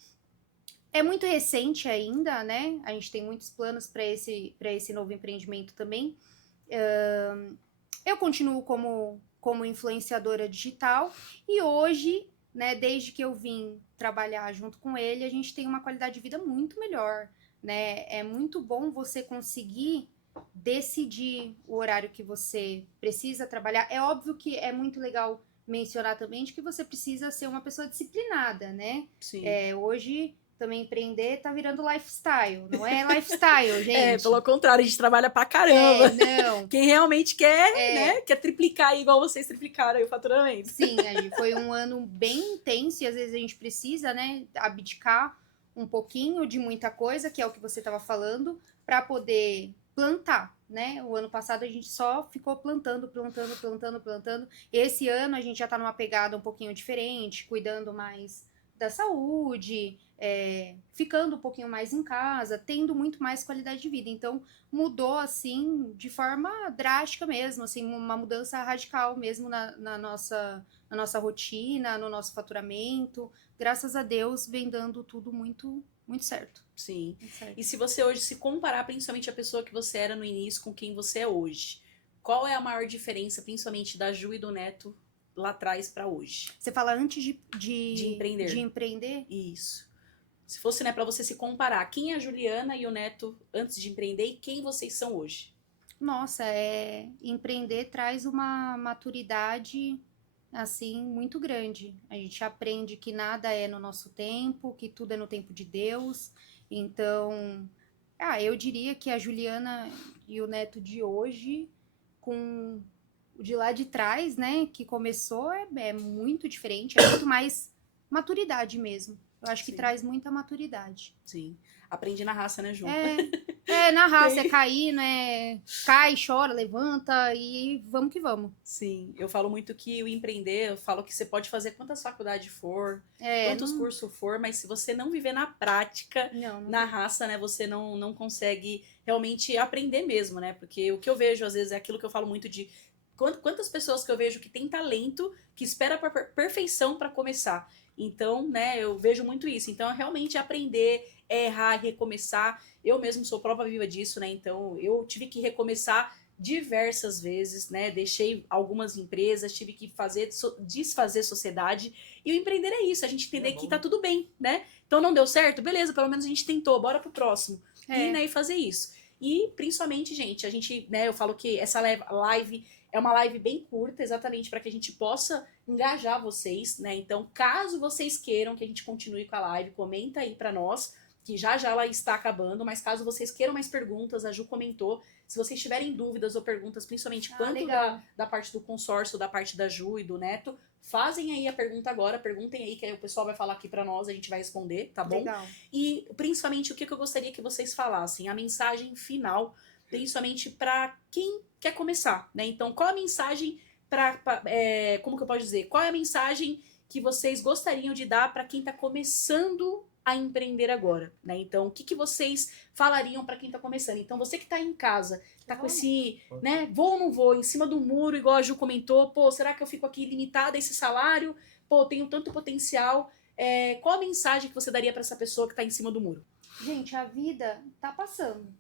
É muito recente ainda, né, a gente tem muitos planos para esse novo empreendimento também. Eu continuo como influenciadora digital e hoje, né, desde que eu vim trabalhar junto com ele, a gente tem uma qualidade de vida muito melhor, né? É muito bom você conseguir decidir o horário que você precisa trabalhar. É óbvio que é muito legal mencionar também de que você precisa ser uma pessoa disciplinada, né? Sim. Hoje também empreender tá virando lifestyle, não é lifestyle, gente. Pelo contrário, a gente trabalha pra caramba. Não. Quem realmente quer, né, quer triplicar aí, igual vocês triplicaram aí o faturamento. Sim, foi um ano bem intenso e às vezes a gente precisa, né, abdicar um pouquinho de muita coisa, que é o que você estava falando, para poder plantar, né? O ano passado a gente só ficou plantando. Esse ano a gente já tá numa pegada um pouquinho diferente, cuidando mais da saúde, ficando um pouquinho mais em casa, tendo muito mais qualidade de vida. Então, mudou, assim, de forma drástica mesmo, assim, uma mudança radical mesmo na nossa rotina, no nosso faturamento. Graças a Deus, vem dando tudo muito, muito certo. Sim. Muito certo. E se você hoje se comparar, principalmente a pessoa que você era no início com quem você é hoje, qual é a maior diferença, principalmente da Ju e do Neto, lá atrás para hoje? Você fala antes de empreender. De empreender? Isso. Se fosse, né, para você se comparar, quem é a Juliana e o Neto antes de empreender e quem vocês são hoje? Nossa, empreender traz uma maturidade, assim, muito grande. A gente aprende que nada é no nosso tempo, que tudo é no tempo de Deus. Então, eu diria que a Juliana e o Neto de hoje, com o de lá de trás, né, que começou, é muito diferente, é muito mais maturidade mesmo. Eu acho que Sim. traz muita maturidade. Sim. Aprendi na raça, né, Ju? Na raça, é cair, né? Cai, chora, levanta e vamos que vamos. Sim, eu falo muito que o empreender, eu falo que você pode fazer quantas faculdades for, quantos cursos for, mas se você não viver na prática, na raça, né, você não consegue realmente aprender mesmo, né? Porque o que eu vejo, às vezes, é aquilo que eu falo muito de quantas pessoas que eu vejo que tem talento, que espera para perfeição para começar. Então, né, eu vejo muito isso. Então, é realmente aprender, errar, recomeçar. Eu mesmo sou prova viva disso, né? Então, eu tive que recomeçar diversas vezes, né? Deixei algumas empresas, tive que desfazer sociedade. E o empreender é isso, a gente entender que tá tudo bem, né? Então não deu certo? Beleza, pelo menos a gente tentou, bora pro próximo. E fazer isso. E principalmente, gente, a gente, né, eu falo que essa live é uma live bem curta, exatamente para que a gente possa engajar vocês, né? Então, caso vocês queiram que a gente continue com a live, comenta aí para nós, que já ela está acabando, mas caso vocês queiram mais perguntas, a Ju comentou, se vocês tiverem dúvidas ou perguntas, principalmente quanto da parte do consórcio, da parte da Ju e do Neto, fazem aí a pergunta agora, perguntem aí que aí o pessoal vai falar aqui pra nós, a gente vai responder, tá bom? Legal. E principalmente o que eu gostaria que vocês falassem, a mensagem final, principalmente para quem quer começar, né? Então, qual a mensagem como que eu posso dizer? Qual é a mensagem que vocês gostariam de dar para quem tá começando a empreender agora, né? Então, o que vocês falariam para quem tá começando? Então, você que tá em casa, tá com esse, né, vou ou não vou, em cima do muro, igual a Ju comentou, pô, será que eu fico aqui limitada a esse salário? Pô, tenho tanto potencial. Qual a mensagem que você daria para essa pessoa que tá em cima do muro? Gente, a vida tá passando.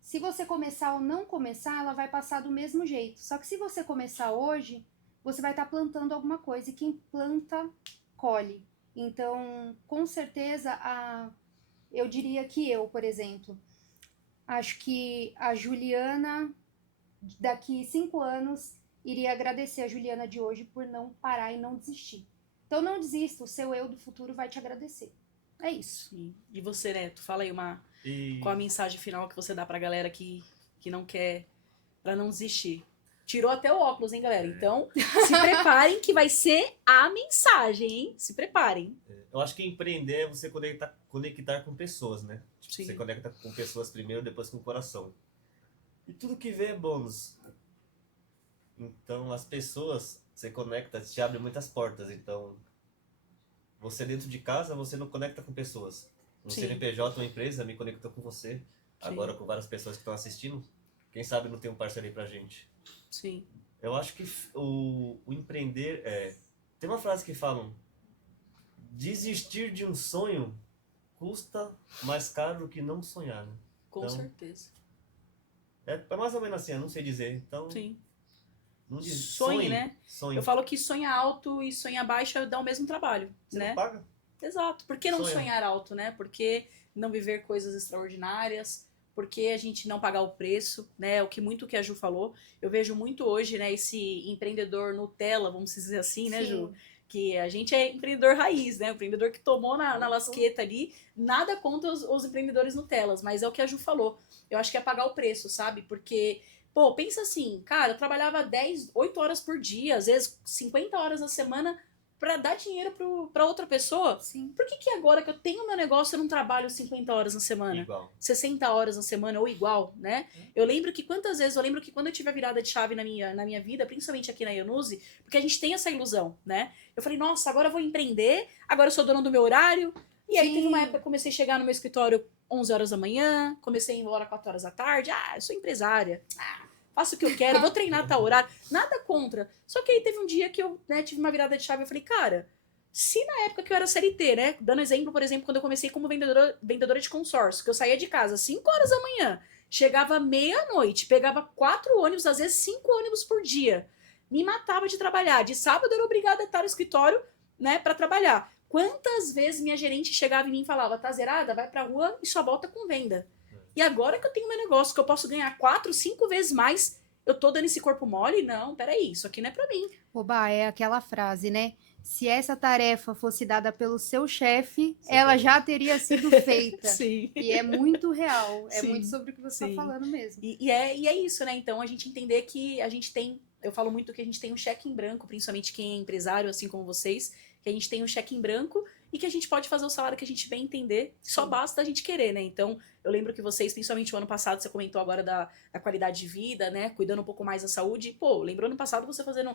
Se você começar ou não começar, ela vai passar do mesmo jeito. Só que se você começar hoje, você vai estar plantando alguma coisa. E quem planta, colhe. Então, com certeza, eu diria que eu, por exemplo, acho que a Juliana, daqui 5 anos, iria agradecer a Juliana de hoje por não parar e não desistir. Então, não desista, o seu eu do futuro vai te agradecer. É isso. Sim. E você, Neto, fala aí qual a mensagem final que você dá pra galera que não quer, pra não desistir. Tirou até o óculos, hein, galera? Então, se preparem que vai ser a mensagem, hein? Se preparem. Eu acho que empreender é você conectar com pessoas, né? Tipo, você conecta com pessoas primeiro, depois com o coração. E tudo que vem é bônus. Então, as pessoas, você conecta, te abre muitas portas. Então, você dentro de casa, você não conecta com pessoas. No CNPJ, uma empresa, me conectou com você. Agora, com várias pessoas que estão assistindo, quem sabe não tem um parceiro aí pra gente. Sim. Eu acho que o empreender tem uma frase que falam: desistir de um sonho custa mais caro do que não sonhar, né? Com certeza. É mais ou menos assim, eu não sei dizer. Então, não sonhe, né? Sonhe. Eu falo que sonha alto e sonha baixo dá o mesmo trabalho, você né? não paga? Exato. Por que não sonhar alto, né? Por que não viver coisas extraordinárias? Por que a gente não pagar o preço, né? O que a Ju falou. Eu vejo muito hoje, né, esse empreendedor Nutella, vamos dizer assim, né, Ju? Que a gente é empreendedor raiz, né? O empreendedor que tomou na lasqueta ali. Nada contra os empreendedores Nutellas, mas é o que a Ju falou. Eu acho que é pagar o preço, sabe? Porque, pô, pensa assim, cara, eu trabalhava 8 horas por dia, às vezes 50 horas na semana pra dar dinheiro pra outra pessoa. Sim. Por que agora que eu tenho meu negócio eu não trabalho 50 horas na semana? Igual. 60 horas na semana ou igual, né? Eu lembro que quando eu tive a virada de chave na minha vida, principalmente aqui na Ionuse, porque a gente tem essa ilusão, né? Eu falei, nossa, agora eu vou empreender, agora eu sou dona do meu horário. E aí teve uma época que eu comecei a chegar no meu escritório 11 horas da manhã, comecei a ir embora 4 horas da tarde. Eu sou empresária. Faço o que eu quero, vou treinar tal horário. Nada contra. Só que aí teve um dia que eu, né, tive uma virada de chave. Eu falei, cara, se na época que eu era CLT, né? Dando exemplo, por exemplo, quando eu comecei como vendedora de consórcio, que eu saía de casa às 5 horas da manhã, chegava meia-noite, pegava 4 ônibus, às vezes 5 ônibus por dia. Me matava de trabalhar. De sábado eu era obrigada a estar no escritório, né, pra trabalhar. Quantas vezes minha gerente chegava em mim e falava, tá zerada? Vai pra rua e só volta com venda. E agora que eu tenho meu negócio, que eu posso ganhar 4, 5 vezes mais, eu tô dando esse corpo mole? Não, peraí, isso aqui não é pra mim. Oba, é aquela frase, né? Se essa tarefa fosse dada pelo seu chefe, ela já teria sido feita. Sim. E é muito real, é muito sobre o que você tá falando mesmo. E é isso, né? Então, a gente entender que a gente tem, eu falo muito que a gente tem um cheque em branco, principalmente quem é empresário, assim como vocês, que a gente tem um cheque em branco e que a gente pode fazer o salário que a gente bem entender, só basta a gente querer, né? Então, eu lembro que vocês, principalmente o ano passado, você comentou agora da qualidade de vida, né? Cuidando um pouco mais da saúde. Pô, lembrou ano passado você fazendo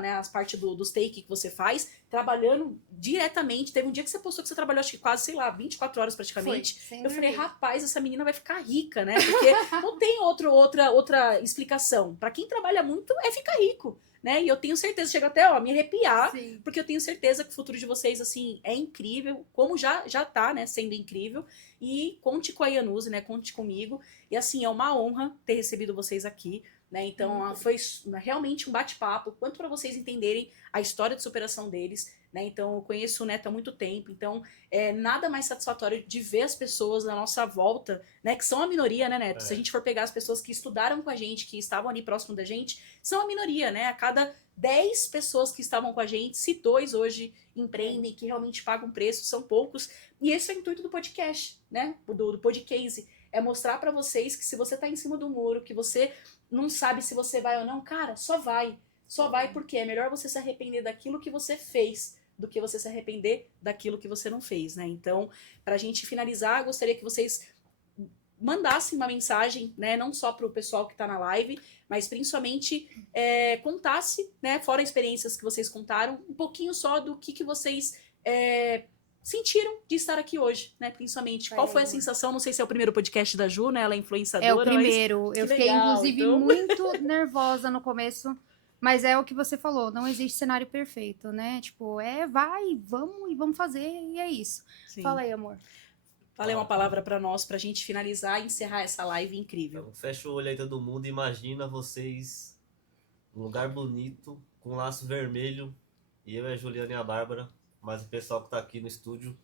né, as partes dos take que você faz, trabalhando diretamente. Teve um dia que você postou que você trabalhou, acho que quase, sei lá, 24 horas praticamente. Eu falei, rapaz, essa menina vai ficar rica, né? Porque não tem outra explicação. Pra quem trabalha muito, é ficar rico. Né? E eu tenho certeza, chega até a me arrepiar, Sim. porque eu tenho certeza que o futuro de vocês, assim, é incrível, como já tá, né, sendo incrível, e conte com a Iannuse, né, conte comigo, e assim, é uma honra ter recebido vocês aqui, né, então foi realmente um bate-papo, quanto para vocês entenderem a história de superação deles, né, então eu conheço o Neto há muito tempo, então é nada mais satisfatório de ver as pessoas na nossa volta, né, que são a minoria, né, Neto? Se a gente for pegar as pessoas que estudaram com a gente, que estavam ali próximo da gente, são a minoria, né? A cada 10 pessoas que estavam com a gente, se 2 hoje empreendem, que realmente pagam preço, são poucos. E esse é o intuito do podcast, né? Do Podcase. É mostrar pra vocês que se você tá em cima do muro, que você não sabe se você vai ou não, cara, só vai. Só vai porque é melhor você se arrepender daquilo que você fez do que você se arrepender daquilo que você não fez, né? Então, pra gente finalizar, eu gostaria que vocês mandassem uma mensagem, né, não só para o pessoal que está na live, mas principalmente contasse, né, fora experiências que vocês contaram, um pouquinho só do que vocês sentiram de estar aqui hoje, né, principalmente. Qual foi a sensação? Não sei se é o primeiro podcast da Ju, né, ela é influenciadora. É o primeiro. Eu fiquei, legal, inclusive, então... muito nervosa no começo, mas é o que você falou, não existe cenário perfeito, né, tipo, vamos fazer, e é isso. Sim. Fala aí, amor. Fala aí uma palavra pra nós, pra gente finalizar e encerrar essa live incrível. Então, fecha o olho aí todo mundo e imagina vocês num lugar bonito, com laço vermelho, e eu, a Juliana e a Bárbara, mas o pessoal que tá aqui no estúdio,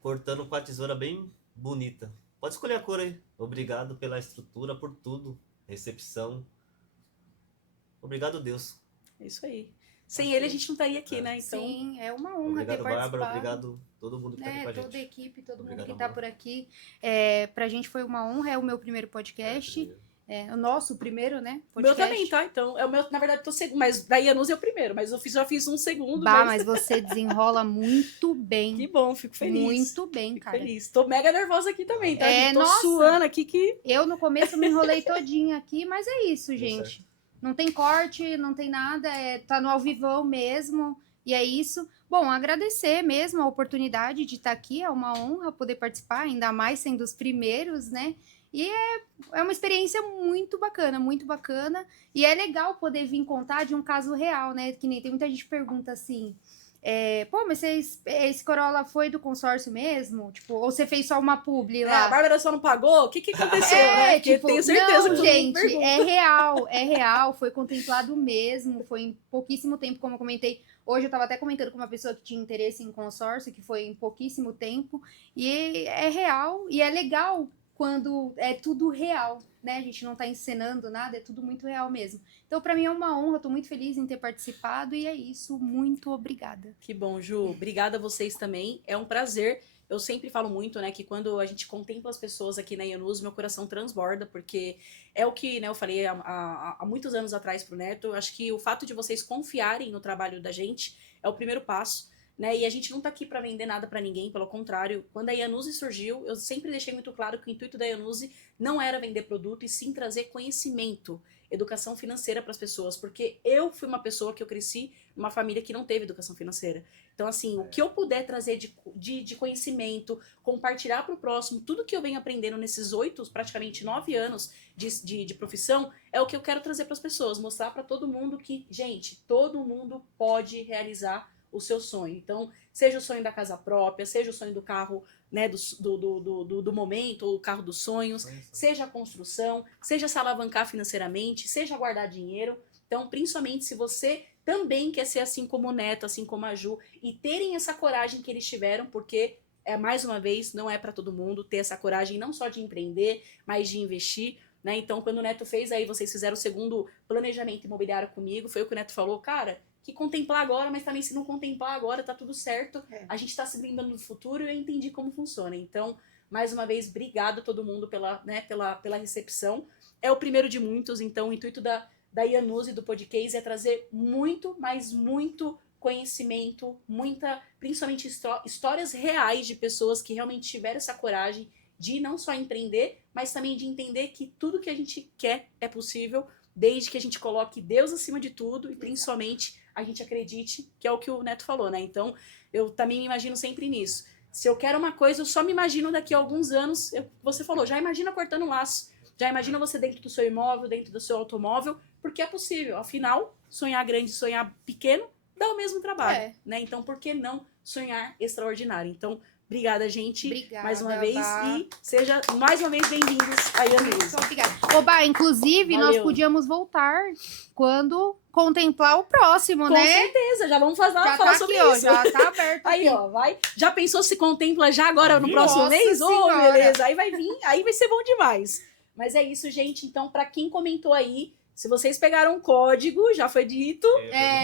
cortando com a tesoura bem bonita. Pode escolher a cor aí. Obrigado pela estrutura, por tudo. Recepção. Obrigado, Deus. É isso aí. Sem ele a gente não estaria aqui, né? Então... Sim, é uma honra obrigado, ter participado. Bárbara, obrigado todo mundo que tá aqui com a gente. Toda a equipe, todo obrigado, mundo que amor. tá por aqui. Pra gente foi uma honra, é o meu primeiro podcast. O nosso primeiro, né? Podcast. O meu também, tá? Então, é o meu, na verdade, tô segundo, mas da Iannuse é o primeiro, mas eu já fiz um segundo. Mas você desenrola muito bem. Que bom, fico feliz. Muito bem, fico cara. Feliz. Tô mega nervosa aqui também, tá? Tô nossa, suando aqui que... Eu, no começo, me enrolei todinha aqui, mas é isso, gente. Não tem corte, não tem nada, tá no ao vivão mesmo, e é isso. Bom, agradecer mesmo a oportunidade de estar aqui, é uma honra poder participar, ainda mais sendo os primeiros, né? E é uma experiência muito bacana, e é legal poder vir contar de um caso real, né? Que nem tem muita gente que pergunta assim... mas esse Corolla foi do consórcio mesmo? Tipo, ou você fez só uma publi lá? A Bárbara só não pagou? O que aconteceu, né? Tipo, tenho certeza não, que gente, é real, foi contemplado mesmo, foi em pouquíssimo tempo, como eu comentei. Hoje eu tava até comentando com uma pessoa que tinha interesse em consórcio, que foi em pouquíssimo tempo, e é real, e é legal quando é tudo real, né? A gente não tá encenando nada, é tudo muito real mesmo. Então, pra mim é uma honra, tô muito feliz em ter participado e é isso, muito obrigada. Que bom, Ju. Obrigada a vocês também. É um prazer. Eu sempre falo muito, né, que quando a gente contempla as pessoas aqui na Iannuse, meu coração transborda, porque é o que, né, eu falei há muitos anos atrás pro Neto. Acho que o fato de vocês confiarem no trabalho da gente é o primeiro passo. Né? E a gente não tá aqui para vender nada para ninguém, pelo contrário. Quando a Iannuse surgiu, eu sempre deixei muito claro que o intuito da Iannuse não era vender produto, e sim trazer conhecimento, educação financeira para as pessoas, porque eu fui uma pessoa que eu cresci numa família que não teve educação financeira. Então, assim, o que eu puder trazer de conhecimento, compartilhar para o próximo, tudo que eu venho aprendendo nesses praticamente 9 anos de profissão, é o que eu quero trazer para as pessoas, mostrar para todo mundo que, gente, todo mundo pode realizar o seu sonho. Então, seja o sonho da casa própria, seja o sonho do carro, né, do momento, ou o carro dos sonhos, seja a construção, seja se alavancar financeiramente, seja guardar dinheiro. Então, principalmente se você também quer ser assim como o Neto, assim como a Ju, e terem essa coragem que eles tiveram, porque, mais uma vez, não é para todo mundo ter essa coragem não só de empreender, mas de investir. Né? Então, quando o Neto fez, aí vocês fizeram o segundo planejamento imobiliário comigo, foi o que o Neto falou, cara, que contemplar agora, mas também se não contemplar agora, tá tudo certo. A gente tá se blindando no futuro e eu entendi como funciona. Então, mais uma vez, obrigado a todo mundo pela recepção. É o primeiro de muitos, então o intuito da Iannuse e do Podcase é trazer muito, mas muito conhecimento, principalmente histórias reais de pessoas que realmente tiveram essa coragem de não só empreender, mas também de entender que tudo que a gente quer é possível, desde que a gente coloque Deus acima de tudo e principalmente a gente acredite, que é o que o Neto falou, né? Então, eu também me imagino sempre nisso. Se eu quero uma coisa, eu só me imagino daqui a alguns anos, você falou, já imagina cortando um laço, já imagina você dentro do seu imóvel, dentro do seu automóvel, porque é possível. Afinal, sonhar grande e sonhar pequeno dá o mesmo trabalho, né? Então, por que não sonhar extraordinário? Então, obrigada, gente, mais uma vez. E seja mais uma vez bem-vindos a Ianuse. Obrigada. Oba, inclusive, nós podíamos voltar quando contemplar o próximo, né? Com certeza, já vamos falar sobre aqui, isso. Ó, já tá aberto. Aí, ó, vai. Já pensou se contempla já agora no próximo mês? Ô, beleza. Aí vai vir, aí vai ser bom demais. Mas é isso, gente. Então, pra quem comentou aí, se vocês pegaram o código, já foi dito,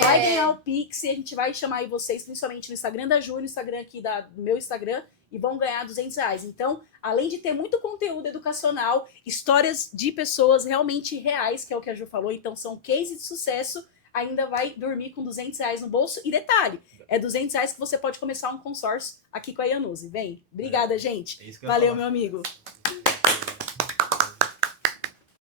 vai ganhar o Pix e a gente vai chamar aí vocês, principalmente no Instagram da Ju, no Instagram aqui do meu Instagram, e vão ganhar R$200. Então, além de ter muito conteúdo educacional, histórias de pessoas realmente reais, que é o que a Ju falou, então são cases de sucesso, ainda vai dormir com R$200 no bolso. E detalhe, é R$200 que você pode começar um consórcio aqui com a Ianuse. Vem, obrigada, gente. Valeu, meu amigo.